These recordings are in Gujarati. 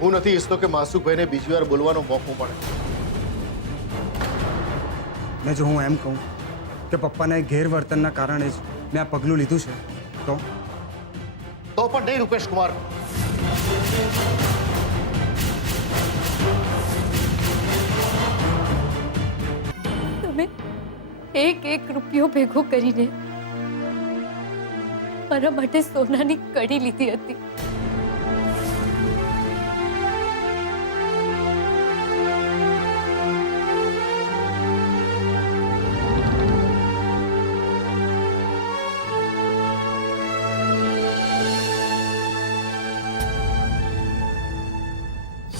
હું નથી ઈચ્છતો કે માસુકભાઈને બીજી વાર બોલવાનો મોકો મળે. ને જો હું એમ કહું કે પપ્પાના ગેરવર્તનના કારણે જ મેં આ પગલું લીધું છે તો પણ નહીં રૂપેશ કુમાર. તમે એક રૂપિયો ભેગો કરીને મારા માટે સોનાની કડી લીધી હતી.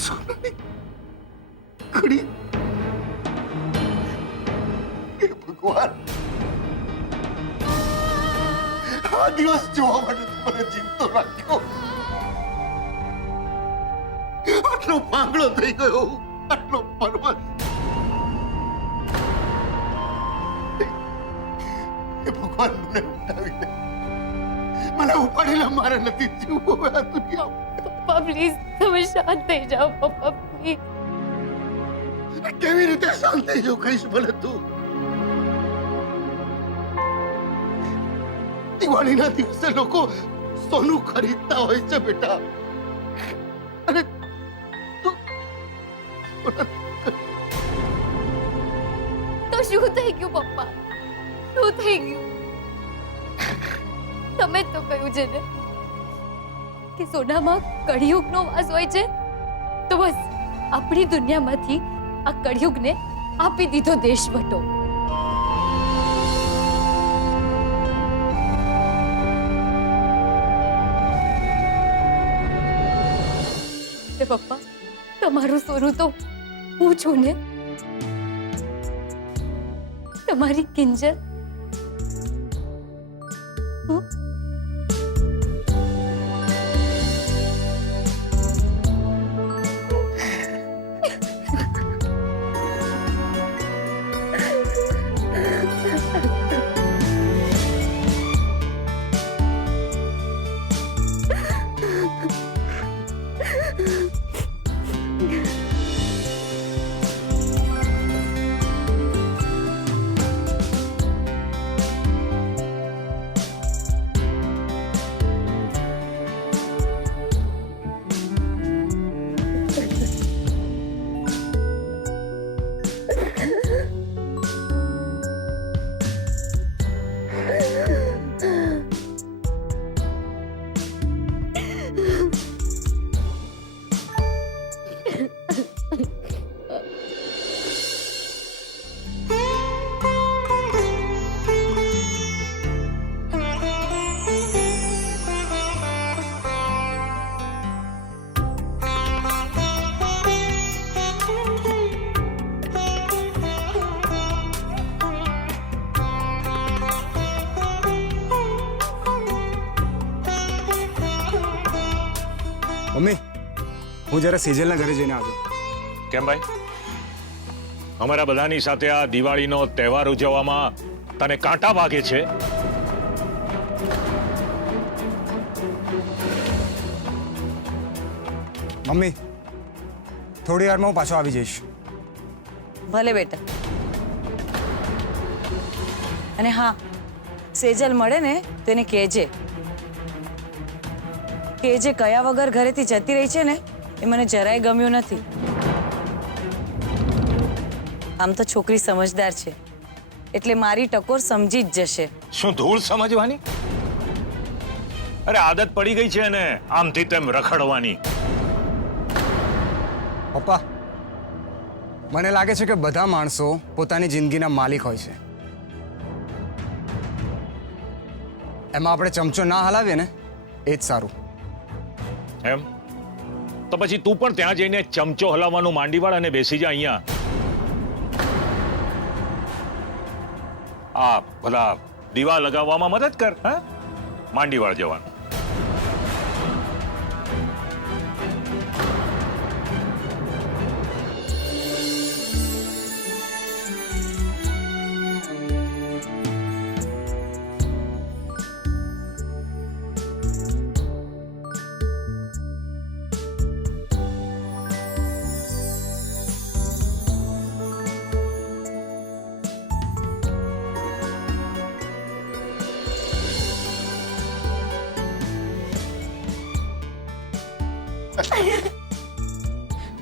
સોનાની કડી. હે ભગવાન, આ દિવસ જોવા માટે મને જીવતો રાખ્યો. આટલો પાંગળો થઈ ગયો, આટલો પરવશ. હે ભગવાન, મને ઉઠાવી લે. મને ઉપાડીને મારે નથી જીવવું હવે આ દુનિયામાં. પપ્પા પ્લીઝ તમે શાંત થઈ જાઓ. પપ્પા પ્લીઝ. કેવી રીતે શાંત થઈ જાઉં કહીશ મને તું? દિવાળીના દિવસે લોકો સોનું ખરીદતા હોય છે બેટા, અને તું તો શું થઈ ગયું પપ્પા? શું થઈ ગયું? તમે જ તો કહ્યું છે ને કે સોનામાં કળિયુગનો વાસ હોય છે. તો બસ આપણી દુનિયામાંથી આ કળિયુગને આપી દીધો દેશવટો. પપ્પા, તમારું સોનું તો હું છું ને, તમારી કિંજલ. મમ્મી, હું જરા સેજલના ઘરે જઈને આવ્યો. કેમ ભાઈ? અમારા બધાની સાથે આ દિવાળીનો તહેવાર ઉજવવામાં તને કાંટા વાગે છે? મમ્મી, થોડી વારમાં હું પાછો આવી જઈશ. ભલે બેટા. અને હા, સેજલ મળે ને તો એને કહેજે કે જે કયા વગર ઘરેથી જતી રહી છે ને એ મને જરાય ગમ્યું નથી. આમ તો છોકરી સમજદાર છે એટલે મારી ટકોર સમજી જ જશે. શું ધૂળ સમજવાની? અરે આદત પડી ગઈ છે ને આમથી તેમ રખડવાની. પપ્પા, મને લાગે છે કે બધા માણસો પોતાની જિંદગીના માલિક હોય છે. એમાં આપણે ચમચો ના હલાવીએ ને એ જ સારું. એમ તો પછી તું પણ ત્યાં જઈને ચમચો હલાવવાનું માંડી વાળ અને બેસી જા અહીંયા. આ બધા દીવા લગાવવામાં મદદ કર. હા, માંડી વાળ જવાનું.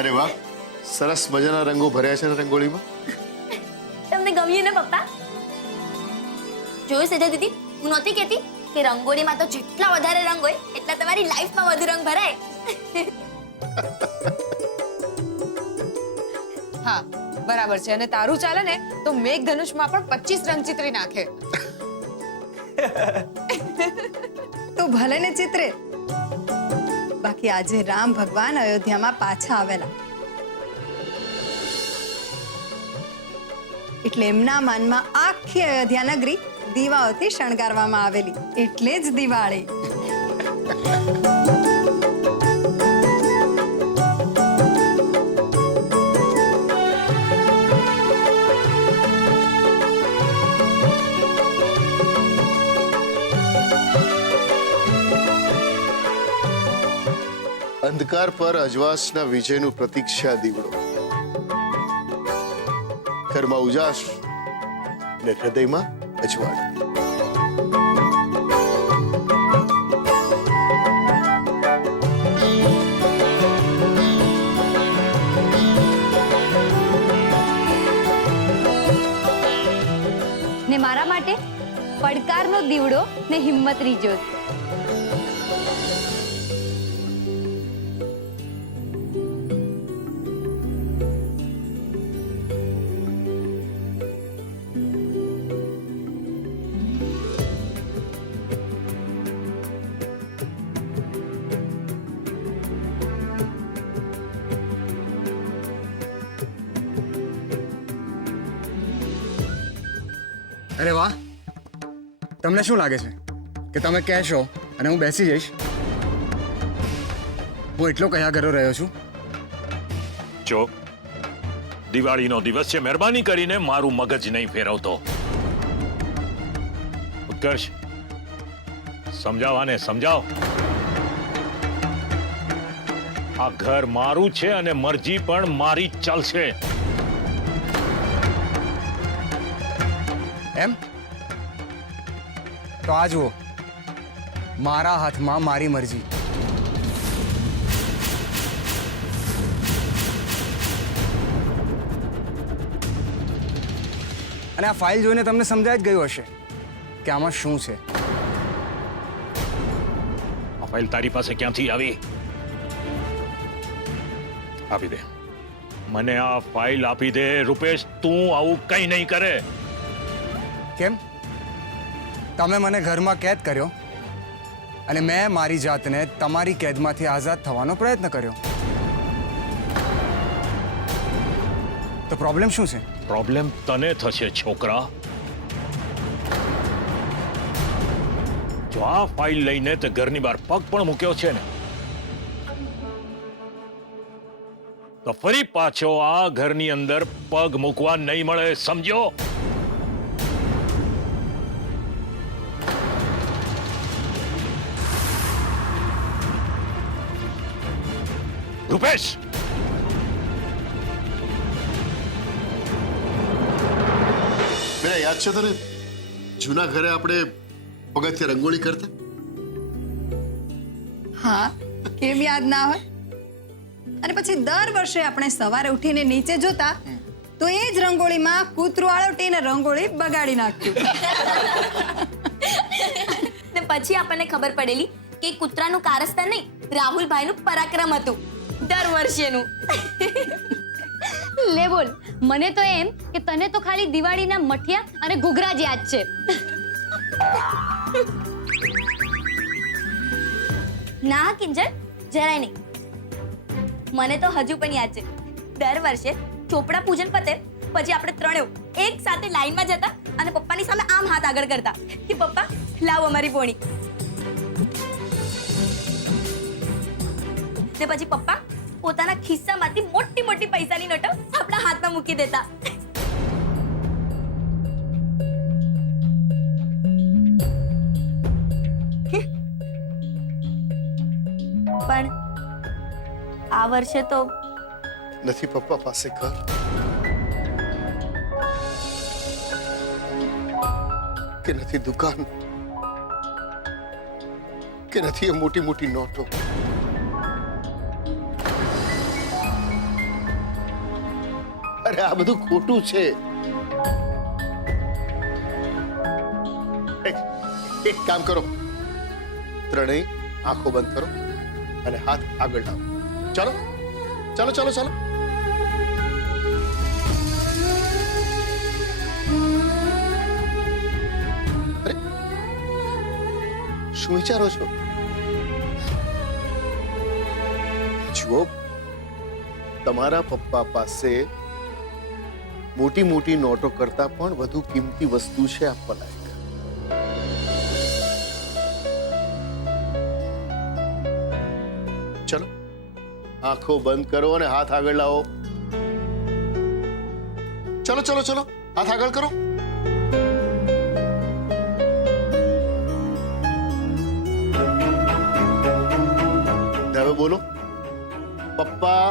અરે વાહ, સરસ મજાના રંગો ભર્યા છે રંગોળીમાં. તમને ગમ્યું ને પપ્પા? જોયું સેજા દીદી, હું નહોતી કહેતી કે રંગોળીમાં તો જેટલા વધારે રંગ હોય એટલા તમારી લાઈફમાં વધુ રંગ ભરાય. હા બરાબર છે. અને તારું ચાલે ને તો મેઘધનુષમાં પણ 25 રંગ ચિત્રી નાખે. તો ભલે ને ચિત્રે, બાકી આજે રામ ભગવાન અયોધ્યામાં પાછા આવેલા એટલે એમના માનમાં આખી અયોધ્યા નગરી દીવાઓથી શણગારવામાં આવેલી, એટલે જ દિવાળી. અંધકાર પર અજવાસના વિજયનું પ્રતીક છે આ દીવડો. ઘરમાં ઉજાસ ને હૃદયમાં અજવાળ. ને મારા માટે પડકારનો દીવડો ને હિંમતની જ્યોત. અરે વાહ, તમને શું લાગે છે કે તમે કહેશો અને હું બેસી જઈશ? હું એટલો કયા ઘરો રહ્યો છું. જો દિવાળીનો દિવસ છે, મહેરબાની કરીને મારું મગજ નહીં ફેરવતો. ઉત્કર્ષ, સમજાવાને સમજાવ. આ ઘર મારું છે અને મરજી પણ મારી જ ચાલશે. એમ તો આ જુઓ, મારા હાથમાં મારી મરજી. અને આ ફાઇલ જોઈને તમને સમજાઈ જ ગયું હશે કે આમાં શું છે. આ ફાઇલ તારી પાસે ક્યાંથી આવી? આપી દે મને આ ફાઇલ આપી દે. રૂપેશ, તું આવું કઈ નહીં કરે. કેમ? તમે મને ઘરમાં કેદ કર્યો અને મેં મારી જાતને તમારી કેદમાંથી આઝાદ થવાનો પ્રયત્ન કર્યો. તો પ્રોબ્લેમ શું છે? પ્રોબ્લેમ તને થશે છોકરા. જો આ ફાઇલ લઈને તે ઘરની બહાર પગ પણ મૂક્યો છે ને તો ફરી પાછો આ ઘરની અંદર પગ મૂકવા નહીં મળે, સમજ્યો? રૂપેશ, બેટા યાદ છે તને જૂના ઘરે આપણે પગથિયે રંગોળી કરતા? હા, કેમ યાદ ના હોય? અને પછી દર વર્ષે આપણે સવારે ઉઠીને નીચે જોતા તો એ જ રંગોળીમાં કૂતરું આળવટીને રંગોળી બગાડી નાખ્યું. ને પછી આપણને ખબર પડેલી કે કૂતરાનું કારસ્તાન નહીં, રાહુલભાઈનું પરાક્રમ હતું દર વર્ષેનું. લે બોલ, મને તો એમ કે તને તો ખાલી દિવાળીના મઠિયા અને ઘૂઘરા જ યાદ છે. ના કિંજલ, જરાય નહીં. મને તો હજુ પણ યાદ છે, દર વર્ષે ચોપડા પૂજન પતે પછી આપણે ત્રણેવ એક સાથે લાઈનમાં જતા અને પપ્પાની સામે આમ હાથ આગળ કરતા કે પપ્પા લાવો અમારી પોણી. ને પછી પપ્પા પોતાના ખિસ્સામાંથી મોટી મોટી પૈસાની નોટો આપણા હાથમાં મૂકી દેતા. પણ આ વર્ષે તો નથી પપ્પા પાસે ઘર, કે નથી દુકાન, કે નથી એ મોટી મોટી નોટો. અરે આ બધું ખોટું છે. એક કામ કરો, ત્રણેય આંખો બંધ કરો અને હાથ આગળ લાવો. ચાલો ચાલો ચાલો ચાલો. અરે શું વિચારો છો? જુઓ, તમારા પપ્પા પાસે મોટી મોટી નોટો કરતા પણ વધુ કિંમતી વસ્તુ છે આપવા લાયક. ચલો આંખો બંધ કરો અને હાથ આગળ લાવો. ચલો ચલો ચલો, હાથ આગળ કરો. હવે બોલો, પપ્પા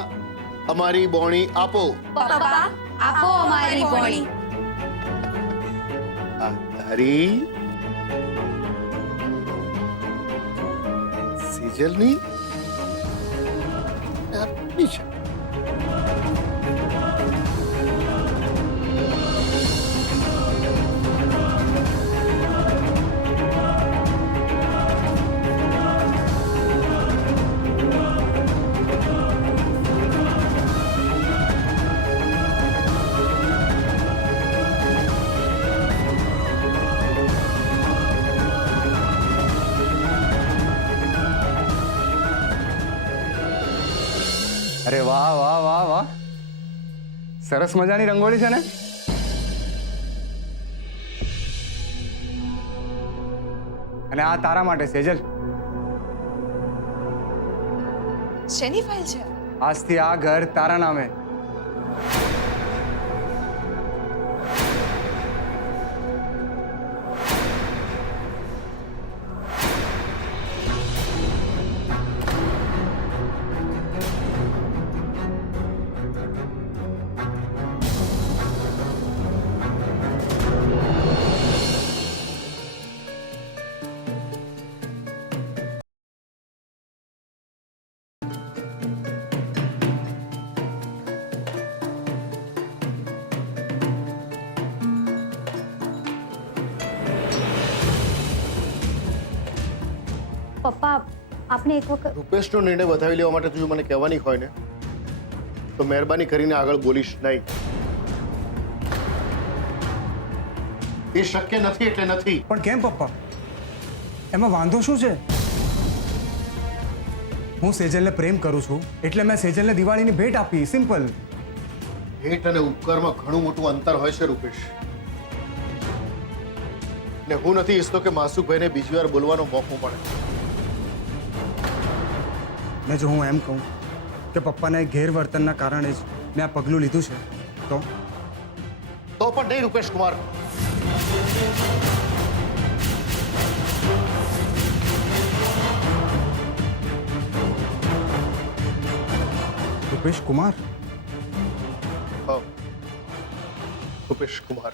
અમારી બોણી આપો. પપ્પા આપો અમારી બોણી. આ તારી સેજલની આપની છે. અરે વાહ વાહ વાહ વાહ, સરસ મજાની રંગોળી છે ને. અને આ તારા માટે સેજલ. શેની ફાઇલ છે? આજથી આ ઘર તારા નામે. પપ્પા આપને એક વખત રૂપેશનો નિર્ણય વધાવી લેવા માટે તું મને કહેવાની હોય ને તો મહેરબાની કરીને આગળ બોલીશ નહીં. એ શક્ય નથી એટલે નથી. પણ કેમ પપ્પા? એમાં વાંધો શું છે? હું સેજલને પ્રેમ કરું છું એટલે મેં સેજલને દિવાળીની ભેટ આપી. સિમ્પલ. ભેટ અને ઉપકારમાં ઘણું મોટું અંતર હોય છે રૂપેશ. ને હું નથી ઈચ્છતો કે માસુકભાઈને બીજી વાર બોલવાનો મોકો મળે. ને જો હું એમ કહું કે પપ્પાના ગેરવર્તનના કારણે જ મેં આ પગલું લીધું છે તો પણ નહીં રૂપેશ કુમાર. રૂપેશ કુમાર? હા, રૂપેશ કુમાર.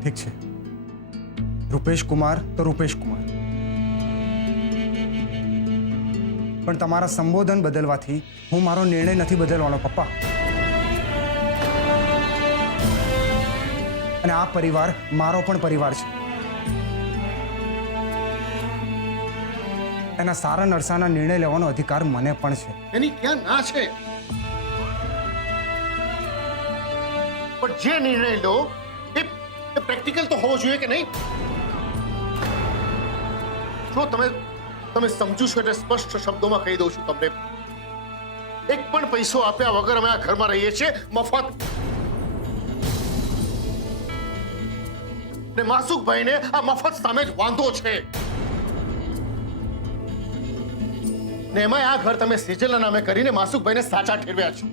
ઠીક છે, રૂપેશ કુમાર તો રૂપેશ કુમાર. પણ તમારા સંબોધન બદલવાથી હું મારો નિર્ણય નથી બદલવાનો પપ્પા. અને આ પરિવાર મારો પણ પરિવાર છે. એના સારા નરસાના નિર્ણય લેવાનો અધિકાર મને પણ છે. એની ક્યાં ના છે? પણ જે નિર્ણય લો એ પ્રેક્ટિકલ તો હોવો જોઈએ કે નહીં? જો તમે સમજો છો એટલે સ્પષ્ટ શબ્દોમાં કહી દઉં છું તમને, એક પણ પૈસો આપ્યા વગર અમે આ ઘરમાં રહીએ છીએ મફત. ને માસુકભાઈને આ મફત સામે જ વાંધો છે. ને એમાં આ ઘર તમે સેજલના નામે કરીને માસુકભાઈને સાચા ઠેરવ્યા છો.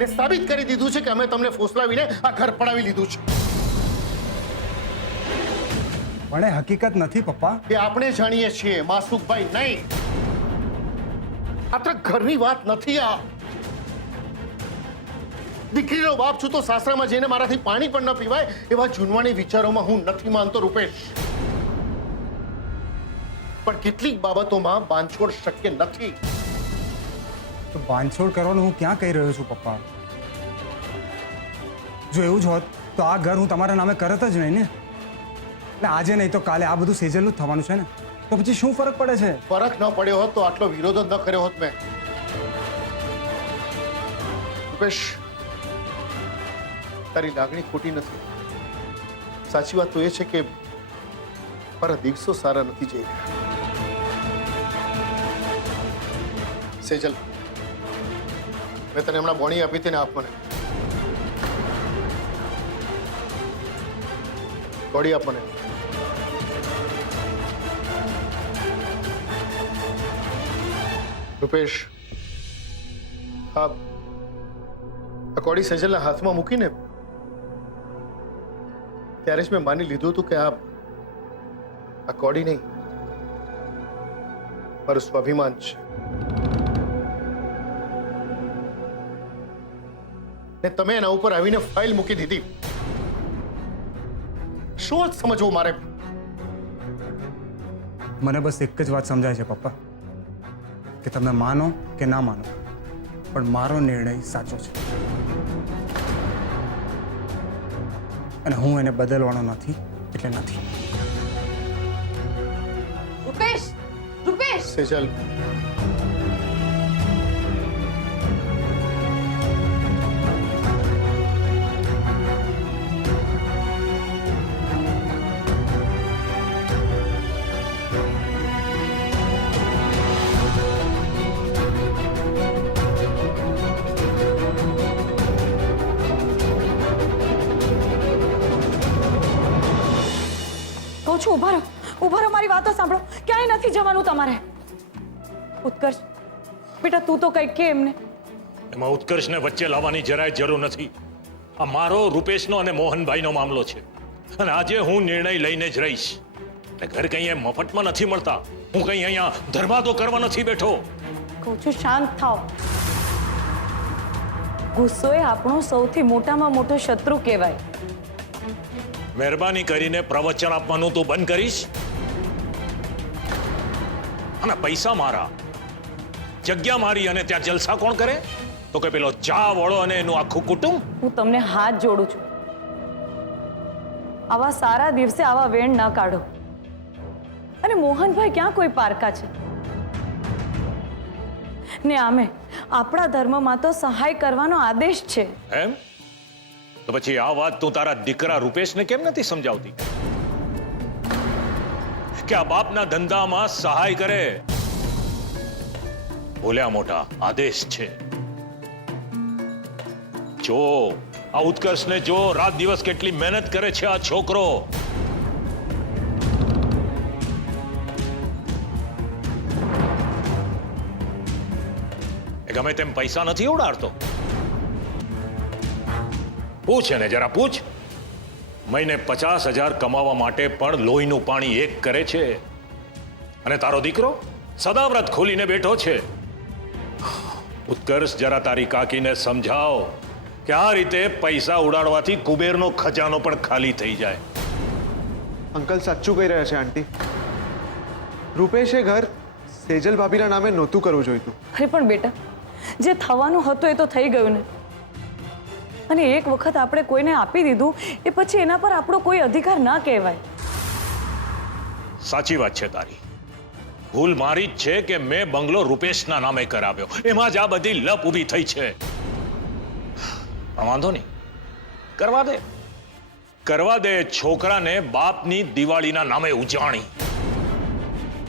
ને સાબિત કરી દીધું છે કે અમે તમને ફોસલાવીને આ ઘર પડાવી લીધું છે. પણ એ હકીકત નથી પપ્પા. એ આપણે જાણીએ છીએ, માસુકભાઈ નહીં. આ ઘરની વાત નથી. આ દીકરીનો બાપ છું તો સાસરામાં જઈને મારાથી પાણી પણ ન પીવાય એવા જૂનવાણી વિચારોમાં હું નથી માનતો રૂપેશ. પણ કેટલીક બાબતોમાં બાંધછોડ શક્ય નથી. તો બાંધછોડ કરવાનું હું ક્યાં કહી રહ્યો છું પપ્પા? જો એવું જ હોત તો આ ઘર હું તમારા નામે કરત જ નહીં ને. એટલે આજે નહીં તો કાલે આ બધું સેજલનું જ થવાનું છે ને. તો પછી શું ફરક પડે છે? ફરક ન પડ્યો હોત તો આટલો વિરોધ જ ન કર્યો હોત મેં. રૂપેશ, તારી લાગણી ખોટી નથી. સાચી વાત તો એ છે કે મારા દિવસો સારા નથી જઈ રહ્યા. સેજલ, મેં તને હમણાં બોણી આપી હતી ને, આપ મને બોડી આપ મને. રૂપેશ, આ કોડી સેજલના હાથમાં મૂકીને ત્યારે જ મેં માની લીધું હતું કે આ કોડી નહીં, મારું સ્વાભિમાન છે. ને તમે એના ઉપર આવીને ફાઇલ મૂકી દીધી. શું જ સમજવું મારે? મને બસ એક જ વાત સમજાય છે પપ્પા, કે તમે માનો કે ના માનો, પણ મારો નિર્ણય સાચો છે અને હું એને બદલવાનો નથી એટલે નથી. રૂપેશ, રૂપેશ, સેજલ, કહું છું ઉભા રહો, મારી વાતો સાંભળો. ક્યાંય નથી જવાનું તમારે. ઉત્કર્ષ બેટા, તું તો કંઈક કે એમને. એમાં ઉત્કર્ષને વચ્ચે લાવવાની જરાય જરૂર નથી. આ મારો, રૂપેશનો અને મોહનભાઈનો મામલો છે અને આજે હું નિર્ણય લઈને જ રહીશ. એટલે ઘર કંઈ એમ મફતમાં નથી મળતા. હું કંઈ અહીંયા ધર્માદો કરવા નથી બેઠો. કહું છું શાંત થાવ. ગુસ્સો એ આપણો સૌથી મોટામાં મોટો શત્રુ કહેવાય. મહેરબાની કરીને પ્રવચન આપવાનું તું બંધ કરીશ. અને પૈસા મારા, જગ્યા મારી, અને ત્યાં જલસા કોણ કરે? તો કે પેલો ચા વળો અને એનું આખું કુટુંબ. હું તમને હાથ જોડું છું, આવા સારા દિવસે આવા વેણ ન કાઢો. અને મોહનભાઈ ક્યાં કોઈ પારકા છે? ને આમે આપણા ધર્મમાં તો સહાય કરવાનો આદેશ છે. એમ? તો પછી આ વાત તું તારા દીકરા રૂપેશને કેમ નથી સમજાવતી કે આ બાપના ધંધામાં સહાય કરે? બોલ્યા મોટા, આદેશ છે. જો આ ઉત્કર્ષને જો, રાત દિવસ કેટલી મહેનત કરે છે આ છોકરો. એ ગમે તેમ પૈસા નથી ઉડાડતો. પૂછ એને જરા, પૂછ. મહિને 50,000 કમાવા માટે પણ લોહીનું પાણી એક કરે છે. અને તારો દીકરો સદાવ્રત ખોલીને બેઠો છે. ઉત્કર્ષ, જરા તારી કાકીને સમજાવ કે આ રીતે પૈસા ઉડાડવાથી કુબેરનો ખજાનો પણ ખાલી થઈ જાય. અંકલ સાચું કહી રહ્યા છે આંટી. રૂપેશે ઘર સેજલ ભાભીના નામે નહોતું કરવું જોઈતું. અરે પણ બેટા, જે થવાનું હતું એ તો થઈ ગયું ને. અને એક વખત આપણે કોઈને આપી દીધું એ પછી એના પર આપણો કોઈ અધિકાર ના કહેવાય. સાચી વાત છે તારી. ભૂલ મારી જ છે કે મેં બંગલો રૂપેશના નામે કરાવ્યો. એમાં જ આ બધી લપ ઊભી થઈ છે. પણ વાંધો નહીં, કરવા દે છોકરાને બાપની દિવાળીના નામે ઉજાણી.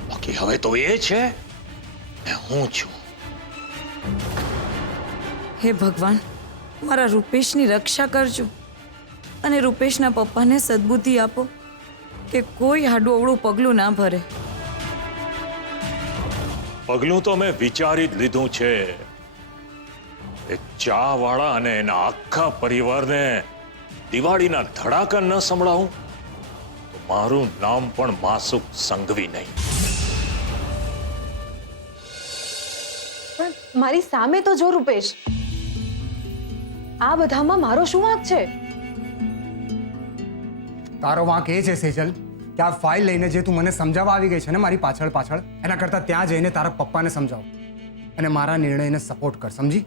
બાકી હવે તો એ છે ને હું છું. હે ભગવાન, મારા રૂપેશની રક્ષા કરજો અને રૂપેશના પપ્પાને સદબુદ્ધિ આપો કે કોઈ હાડું અવળું પગલું ના ભરે. પગલું તો મેં વિચારી જ લીધું છે. એ ચા વાળા અને એના આખા પરિવારને દિવાળીના ધડાકા ન સંભળાવું તો મારું નામ પણ માસુક સંઘવી નહીં. પણ મારી સામે તો જો રૂપેશ, આ બધામાં મારો શું વાંક છે? તારો વાંક એ છે સેજલ કે આ ફાઇલ લઈને જે તું મને સમજાવવા આવી ગઈ છે ને મારી પાછળ પાછળ, એના કરતાં ત્યાં જઈને તારા પપ્પાને સમજાવ અને મારા નિર્ણયને સપોર્ટ કર, સમજી?